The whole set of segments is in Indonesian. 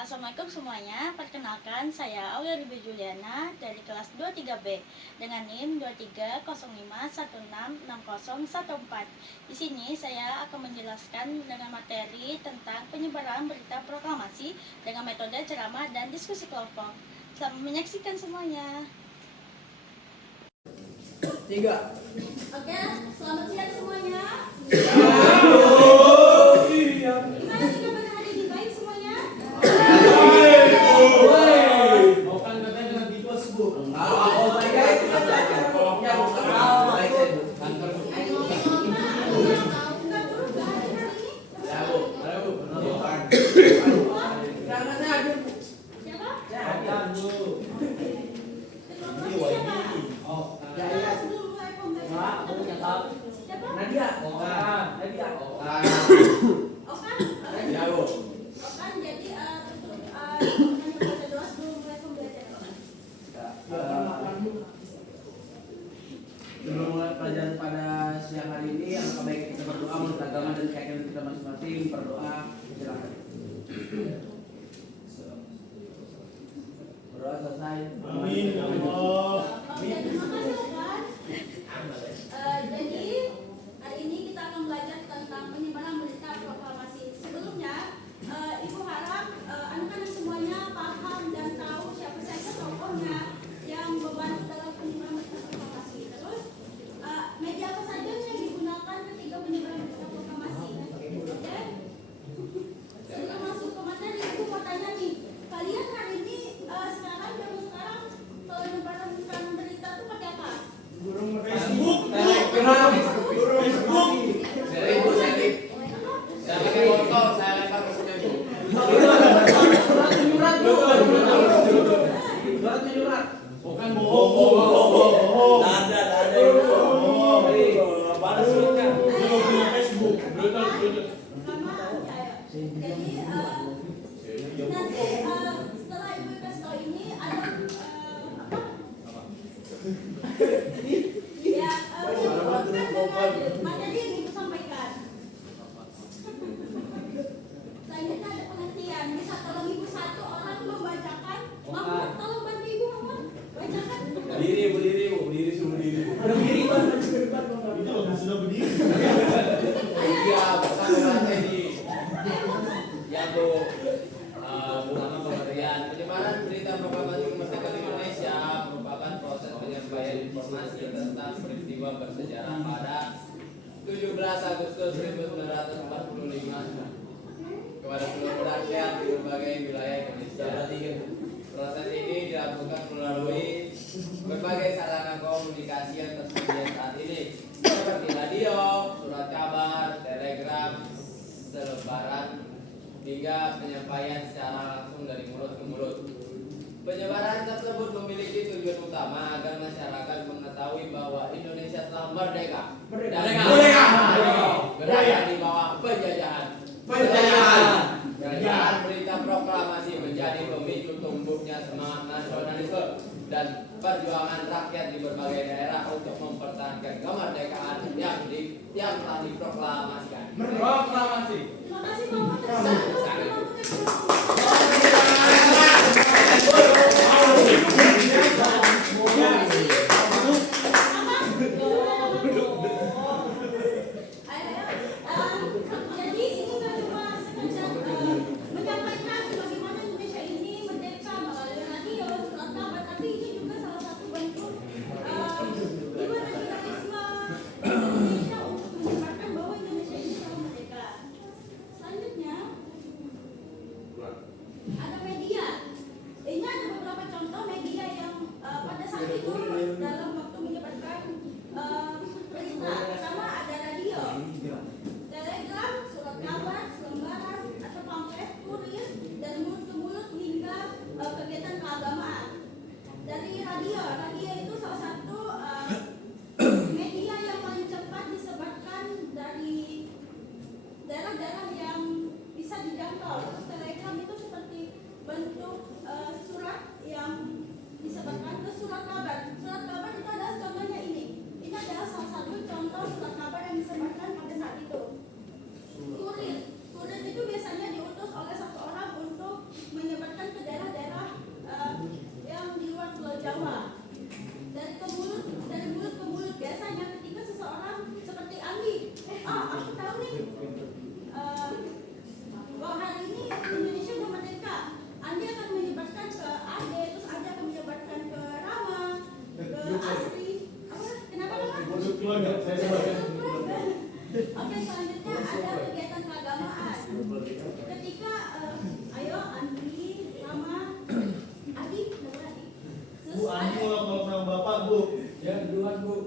Assalamualaikum semuanya, perkenalkan saya Aulia Ribi Juliana dari kelas 23B dengan NIM 2305166014. Di sini saya akan menjelaskan dengan materi tentang penyebaran berita proklamasi dengan metode ceramah dan diskusi kelompok. Selamat menyaksikan semuanya. Tiga. Oke, selamat siang semuanya. Gimana kabar hari ini? Baik semuanya? Sebelum mulai pelajaran pada siang hari ini, alangkah baik kita berdoa menurut agama dan keyakinan kita masing-masing. Berdoa, silakan. Berdoa selesai. Amin ya Allah. Terima kasih Ustaz. Jadi hari ini kita akan belajar tentang penyebaran berita proklamasi. Sebelumnya, Ibu harap anak-anak semuanya paham dan tahu siapa saja tokohnya yang membantu dalam penyebaran berita proklamasi. Terus media apa saja yang digunakan ketika penyebaran berita proklamasi. Oke? Sebelum masuk ke materi, Ibu mau tanya nih, kalian hari ini sekarang penyebaran berita itu pakai apa? Facebook, Telegram, Facebook. dari Ibu Sakit. Saya pakai botol, saya lempar ke sini Bu. Surat. Bukan bohong. Ada. Pada suratnya. Di Facebook. Jadi nanti setelah Ibu kasih tahu ini ada ya dengan materi yang Ibu sampaikan. Selanjutnya ada pengertian. Bisa tolong Ibu satu orang membacakan. Mahmud, tolong bantu Ibu Mahmud bacakan. Berdiri suruh berdiri. Itu loh sudah berdiri. Iya, bersama ini. Ya Bu, pertama pengertian penyebaran berita proklamasi kemerdekaan Indonesia merupakan proses penyampaian informasi tentang peristiwa bersejarah pada 17 Agustus 1945 kepada seluruh rakyat di berbagai wilayah Indonesia. Proses ini dilakukan melalui berbagai sarana komunikasi yang tersedia saat ini, seperti radio, surat kabar, telegram, selebaran, hingga penyampaian secara langsung dari mulut ke mulut. Penyebaran tersebut memiliki tujuan utama agar masyarakat mengetahui bahwa Indonesia telah merdeka. Merdeka di bawah penjajahan. Penyebaran berita proklamasi menjadi pemicu tumbuhnya semangat nasionalisme dan perjuangan rakyat di berbagai daerah untuk mempertahankan kemerdekaan yang telah diproklamasikan. Proklamasi. Terima kasih Mahmud. Jadi ini kan cuma sekedar menyampaikan bagaimana Indonesia ini merdeka melalui radio, surat kabar, tapi ini juga salah satu bentuk gimana mekanisme Indonesia untuk menyebarkan bahwa Indonesia ini telah merdeka. Selanjutnya ada media. Ini ada beberapa contoh media yang pada saat itu dalam waktu menyebarkan berita. Pertama ada radio, telegram, surat kabar, selembaran atau pamflet, kurir, dan mulut ke mulut hingga kegiatan keagamaan. Dari radio itu salah satu media yang paling cepat disebarkan dari daerah-daerah yang bisa dijangkau. Terus telegram itu seperti bentuk surat yang disebarkan ke surat kabar. Surat kabar itu adalah contohnya ini. Ini adalah salah satu contoh surat kabar yang disebarkan pada saat itu. Kurir itu biasanya diutus oleh satu orang untuk menyebarkan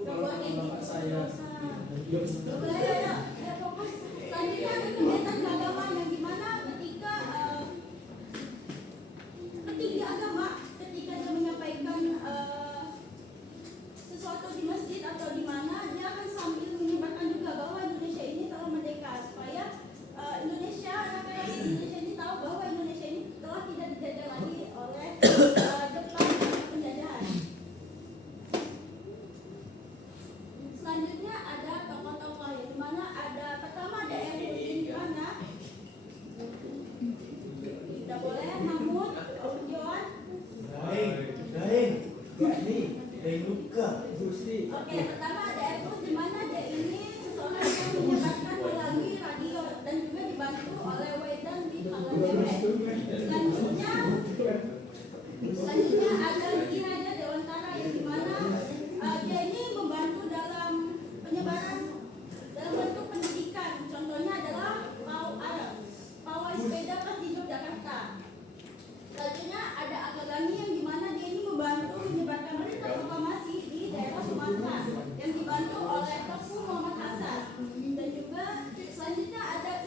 Gak boleh kayak gitu. saya. Gak boleh ya fokus. Selanjutnya ada kegiatan keagamaan yang dimana ketika petinggi agama ketika dia menyampaikan sesuatu di masjid atau di mana dia akan sambil menyebarkan juga bahwa Indonesia ini telah merdeka supaya rakyat Indonesia ini tahu bahwa Indonesia ini telah tidak dijajah lagi oleh Jepang penjajahan. Selanjutnya ada tokoh-tokoh yang dimana ada pertama ada yang di mana tidak boleh Mahmud, John. Daeng luka. Oke, pertama ada Erkus di mana dia ini seseorang yang menyebarkan melalui radio dan juga dibantu oleh Wedan di Bangladesh. Selanjutnya ada Kiraja Dewantara yang dimana dia ini membantu dalam penyebaran dalam bentuk pendidikan. Contohnya adalah pawai sepeda pas di Yogyakarta. Selanjutnya ada Agagani yang dimana dia ini membantu menyebarkan berita proklamasi di daerah Sumatera yang dibantu oleh Teku Muhammad Hasan. Dan juga selanjutnya ada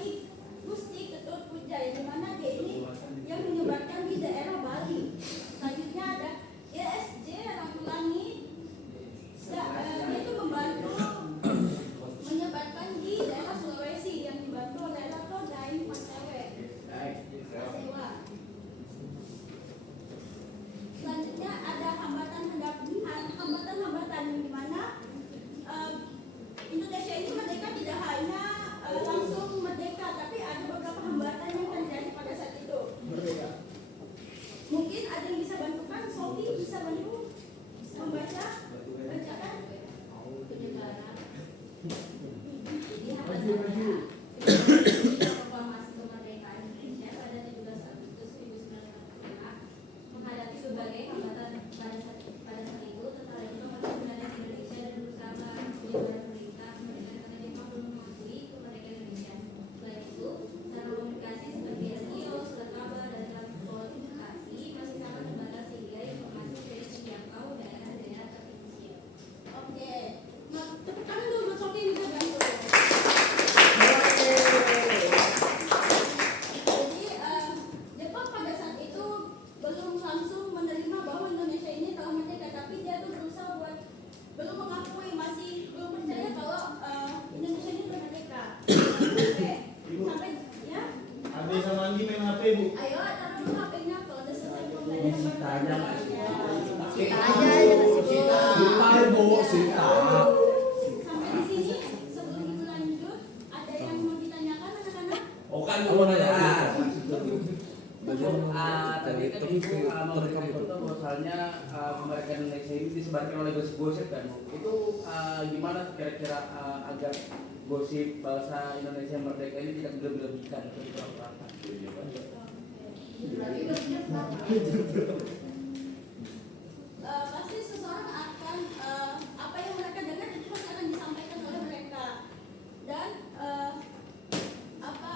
Gusti Ketut Puja yang dimana dia ini yang menyebarkan di daerah Bali. Selanjutnya ada ISJ Rangkulangi, dia itu membantu menyebarkan di daerah Sulawesi yang dibantu oleh Lato Daeng Pasewa. Selanjutnya ada hambatan-hambatan yang dimana Indonesia ini merdeka tidak hanya langsung merdeka, tapi ada beberapa hambatan yang terjadi pada saat itu. Mungkin ada yang bisa bantukan, Sofi bisa bantu membaca, bacakan. Penyebaran. Proklamasi kemerdekaan Indonesia pada 17 Agustus 1945 menghadapi berbagai hambatan pada saat itu, tentara Jepang masih menghadapi Indonesia dan berusaha menyebarkan berita kemerdekaan karena Jepang belum mengakui kemerdekaan Indonesia. Selain itu, sarana komunikasi seperti radio, surat kabar, dan transportasi masih sangat terbatas sehingga informasi tidak dijangkau daerah-daerah terpencil. Oke, tepuk tangan dulu buat Sofi bisa bantu. Jadi Jepang pada saat itu belum langsung menerima bahwa Indonesia ini telah merdeka, tapi dia tuh berusaha buat belum mengakui, masih belum percaya kalau Indonesia ini telah merdeka. Oke, sampai ya. Ade sama Andi main HP, Bu. Ayo taruh dulu HP-nya kalau udah selesai pembelajaran. Sitanya nggak sih? Sita aja ya kasih Bu, Sita. Sampai di sini sebelum kita lanjut, ada yang mau ditanyakan anak-anak? Oh kan mau nanya. Tadi itu memberikan contoh bahwasannya kemerdekaan Indonesia ini disebarkan oleh gosip-gosip kan. Itu gimana kira-kira agar gosip bahasa Indonesia merdeka ini tidak berlebihan atau diterapkan? Pasti seseorang akan apa yang mereka dengar itu pasti akan disampaikan oleh mereka, dan apa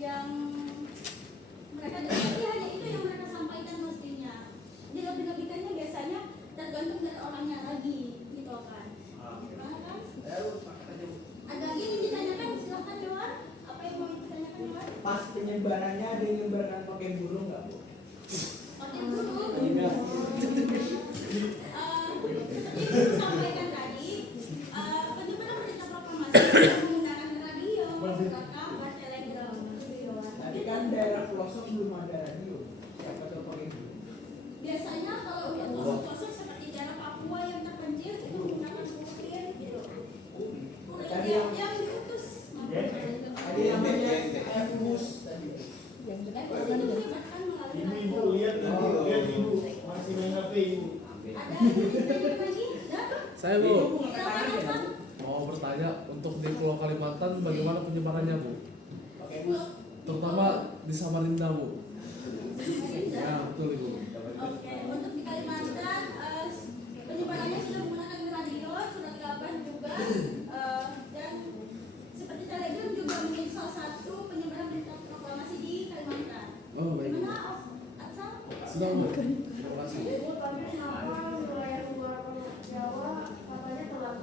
yang mereka dengar hanya itu yang mereka sampaikan mestinya. Dilebih-lebihkannya biasanya tergantung dari orangnya lagi, gitu kan? Gimana kan? Ada lagi yang ditanyakan, silakan Dewan. Apa yang mau ditanyakan Dewan? Pas penyebarannya ada yang menyebarkan pakai burung nggak, Bu? Oke dulu. Iya. Seperti yang saya sampaikan tadi, penyebaran berita proklamasi menggunakan radio, surat kabar, telegram. Tadi kan daerah pelosok belum ada radio. Siapa tahu pakai burung? Biasanya kalau udah pelosok-pelosok seperti daerah Papua yang terpencil itu menggunakan kurir gitu. Kurir yang diutus. Ada yang kayak bus tadi. Itu dilibatkan melalui Ibu radio. lihat ibu masih main HP ibu. Ada yang ditanya lagi? Ya? Saya Bu, Silakan Ustaz. mau bertanya untuk di Pulau Kalimantan bagaimana penyebarannya Bu? Pakai bus. Terutama di Samarinda Bu. Samarinda. Ya betul Ibu. Oke, untuk di Kalimantan penyebarannya sudah menggunakan radio, surat kabar juga, dan seperti telegram juga menjadi salah satu penyebaran berita proklamasi di Kalimantan. Oh baik. Gimana, Atsal? Sedang Bu. Terima kasih. Ibu tanya kenapa wilayah luar Jawa katanya telat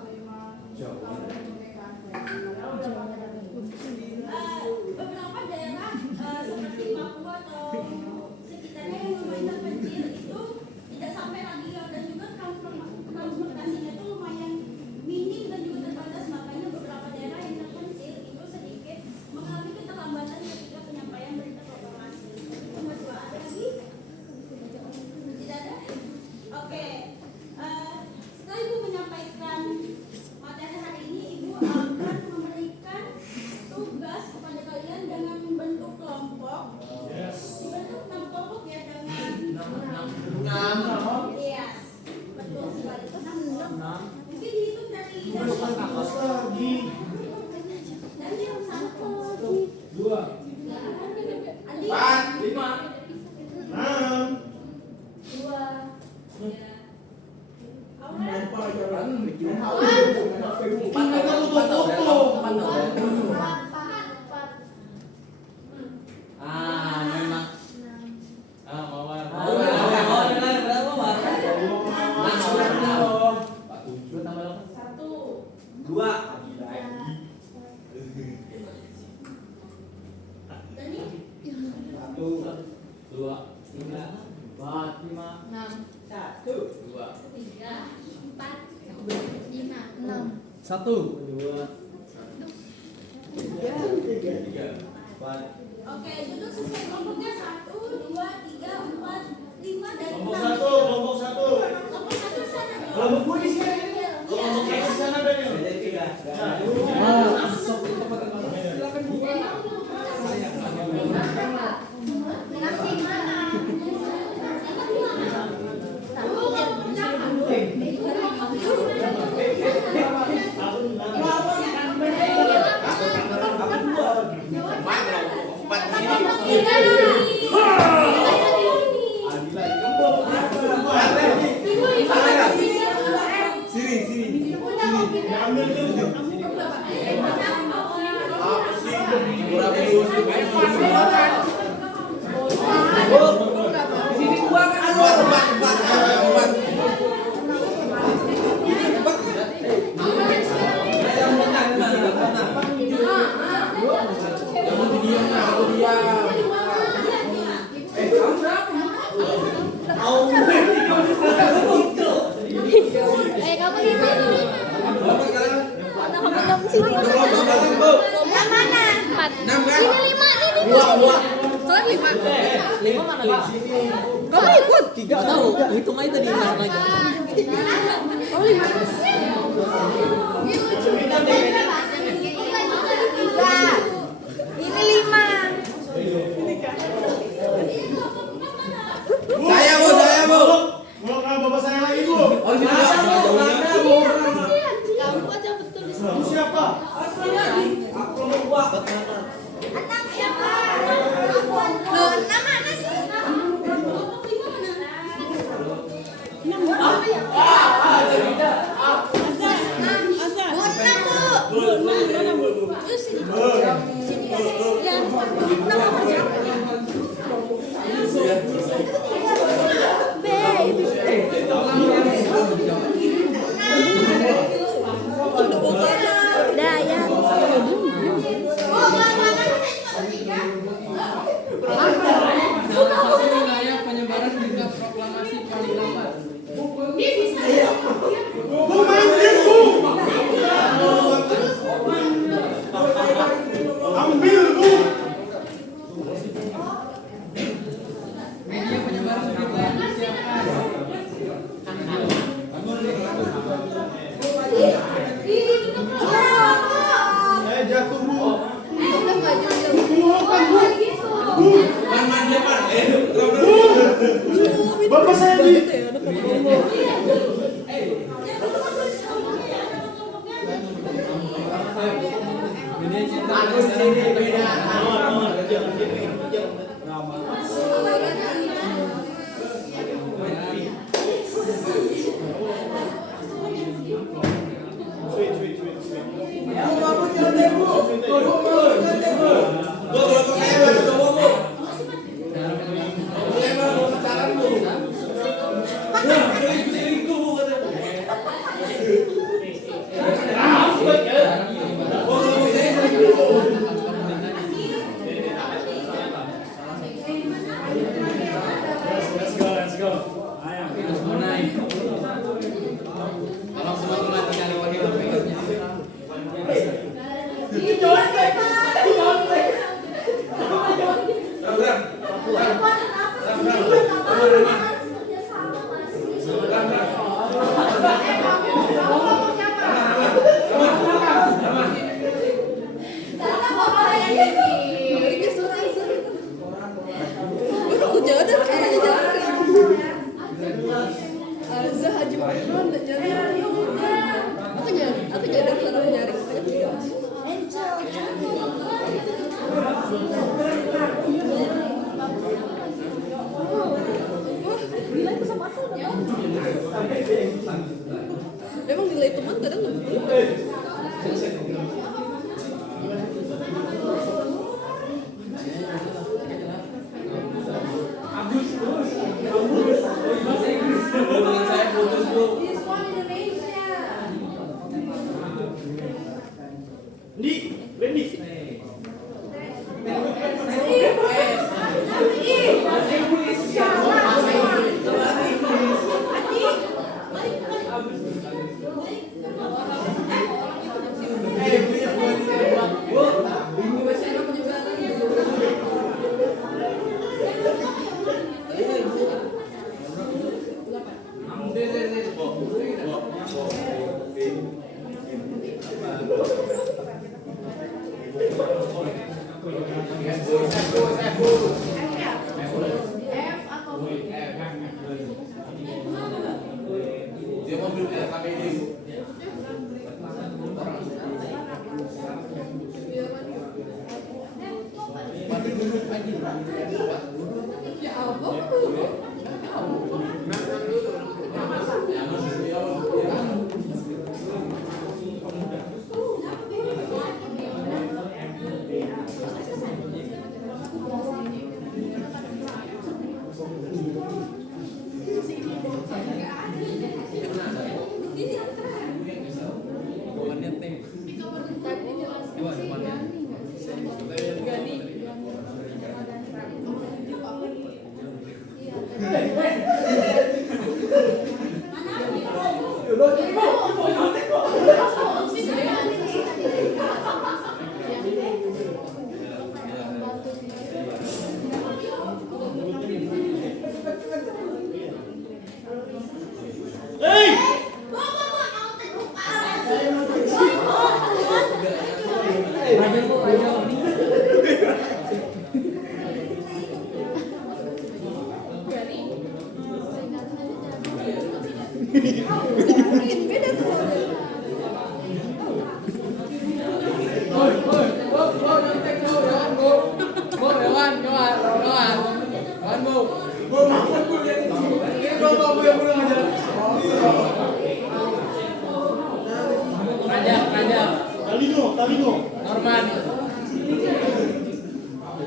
2, 3, 4, 5, 6, 1, 2, 3, 4, 5, 6. 1. 2, 3, 4. Oke, duduk sesuai kelompoknya 1, 2, 3, 4, 5 dan 6. Kelompok satu. Kelompok 1 sana. Kelompok gue di sini. Iya. Kelompok X di sana Ben. silakan buka. Nanti mana? Sini gua kan Kamu di sini. Kamu sini. Yang mana? 4. Ini 5 nih. Soalnya 5. 5 mana, Pak? Kamu ikut? 3 tahu. Hitung aja tadi lagi. Oh, 5. Ini 5. Saya Bu. Mau ke bapak saya lagi Bu. Oh, ini Kamu aja betul di sini. Bu siapa? aku mau gua. 6 siapa? Loh, 6 mana sih? Kelompok 5 mana? 6 apa ya? Terus sini. Sini. Ya. 6 apa siapa? B itu. Udah ya. Wilayah penyebaran berita proklamasi paling lambat. Bu main Bu. Ambil Bu. Media penyebaran berita disiapkan. Saya jatuh Bu. Udah enggak jauh-jauh. Bukan Bu. Bu. Bapak saya di. Aku sini beda. Let's go. Ayo. Terus mulai. Kalau semakin mati kali pakai HP-nya. Aku jadi cara nyari. Emang nilai teman kadang nggak? Hubungan saya putus Bu. Di, Randy. Ini Talino. Norman.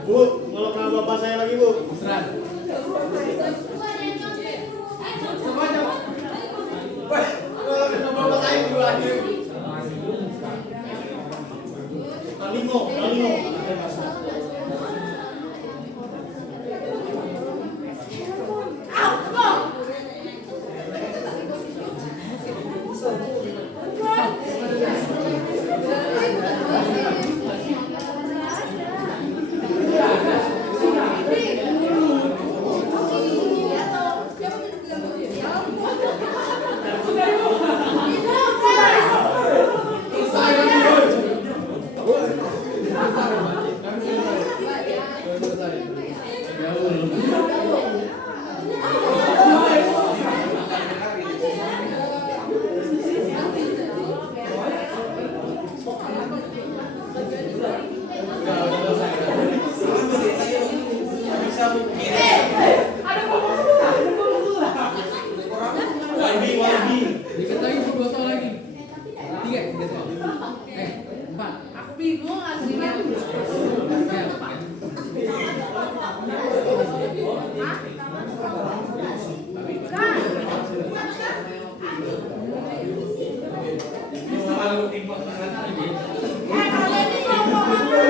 Bu, kalau nama bapak saya lagi, Bu. Busran. Talino. Dikit lagi 2 tahun lagi. 3 tahun. 4. Aku bingung aslinya. Kalian ini ngomong apa?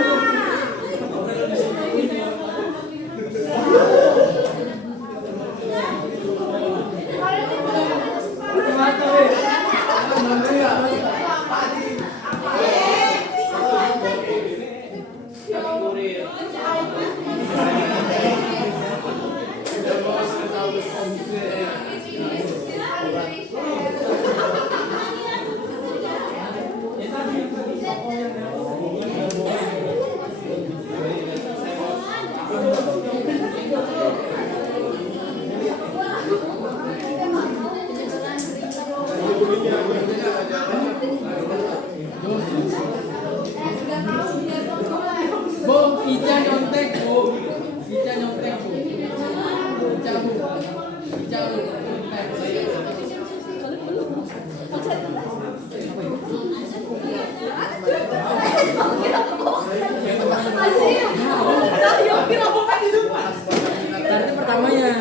Bu, Ica nyontek, Bu. Ica nyontek, Bu. Ica, Bu. Ica, Bu. Nyontek. Tadi pertamanya.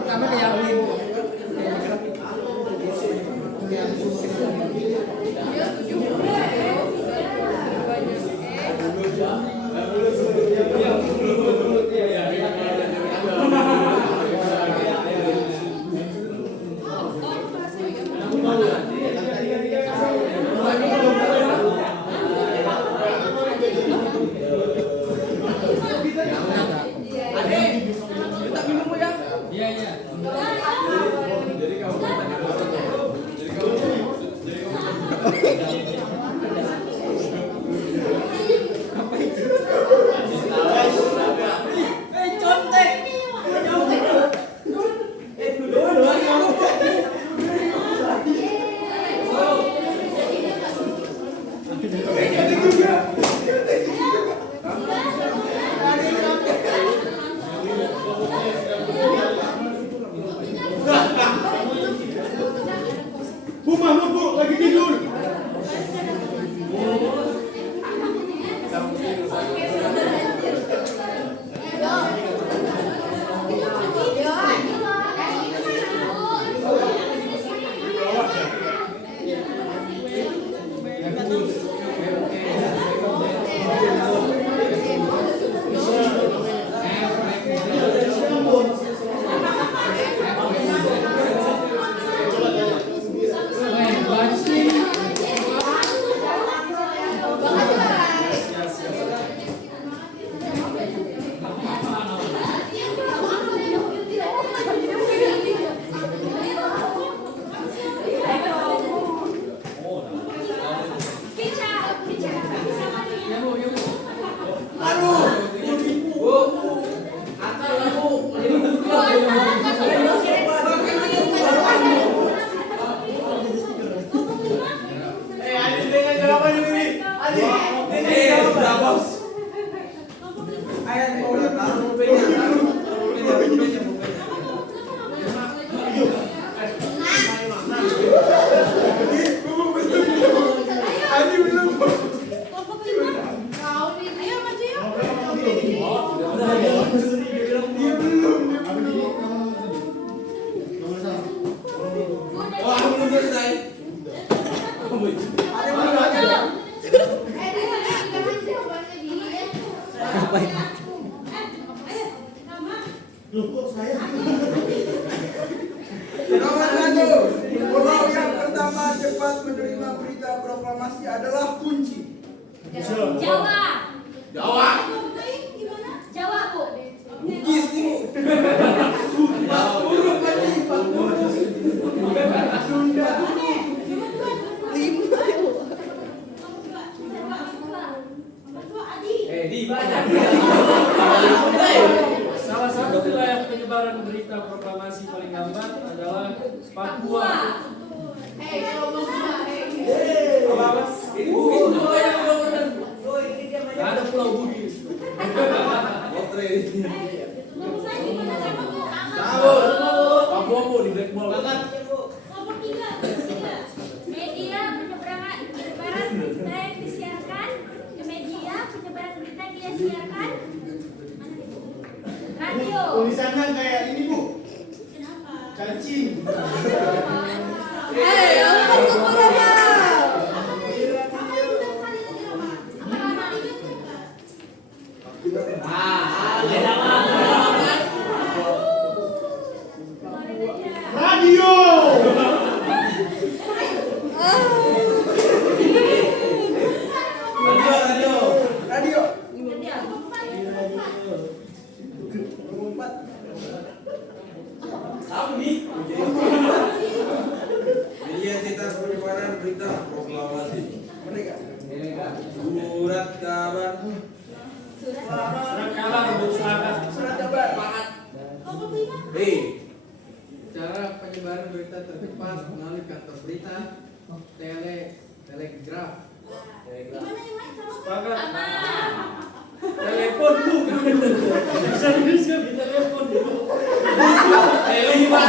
Pertama kayak Win. Bu Mahmud bu lagi tidur. Nomor 1, pulau yang pertama cepat menerima berita proklamasi adalah kunci. Jawa. Jawa. Gimana? Jawa, Bu. Bugis nih. Huruf lagi, 4 huruf. Sunda. Di banyak. Salah satu wilayah penyebaran berita proklamasi paling lambat adalah Papua. Ini Bugis pulau yang Ada Pulau Bugis. Papua Bu di Black Mall. Media penyebaran berita yang disiarkan. Media penyebaran berita yang disiarkan. Radio. Tulisannya kayak ini bu. Kenapa? Cacing. Radio. Radio. Identitas penyebaran berita proklamasi. Merdeka. Surat kabar. Surat kabar untuk masyarakat. Surat kabar. Hei, Cara penyebaran berita tercepat melalui kantor berita, telegraf. Sepakat. Sama. Telepon Bu. Bisa Indonesia di telepon Bu. Lima.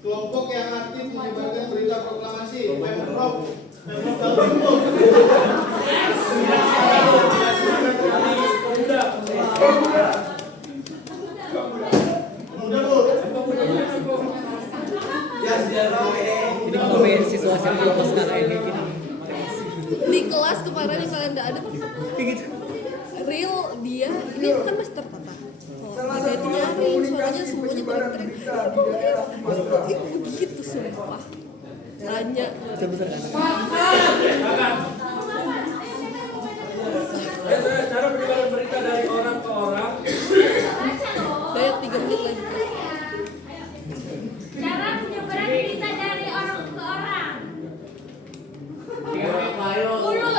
Kelompok yang aktif menyebarkan berita proklamasi. Pemprov. Pemprov Kalteng. Udah bu. ya sejarah Ini komen situasi apa sekarang ini gitu. Di kelas kemarin yang kalian nggak ada tuh kayak gitu. Real dia ini kan master papa. Salah Dia satu itu alat nyari suaranya komunikasi semuanya penyebaran teriak-teriak. berita di daerah Sumatera. Begitu sumpah. Tanya. Cara penyebaran berita dari orang ke orang. Daya 3 menit lagi. Cara penyebaran berita dari orang ke orang. Ayo. Hulu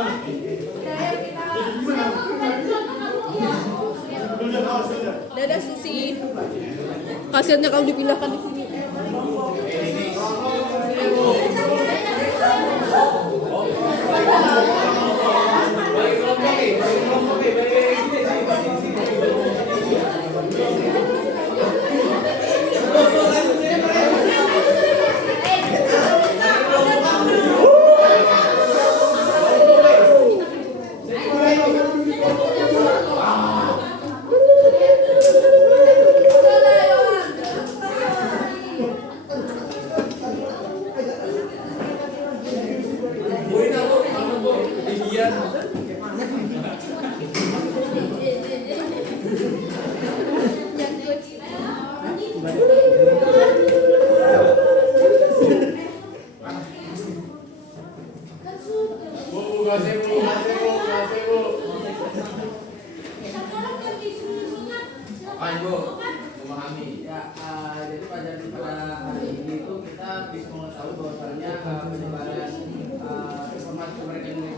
gimana? Sudah, sudah. Dadah Susi. Kasiannya kalau dipindahkan di sini. Ya, jadi pada hari ini itu kita bisa mengetahui bahwasannya penyebaran informasi kemerdekaan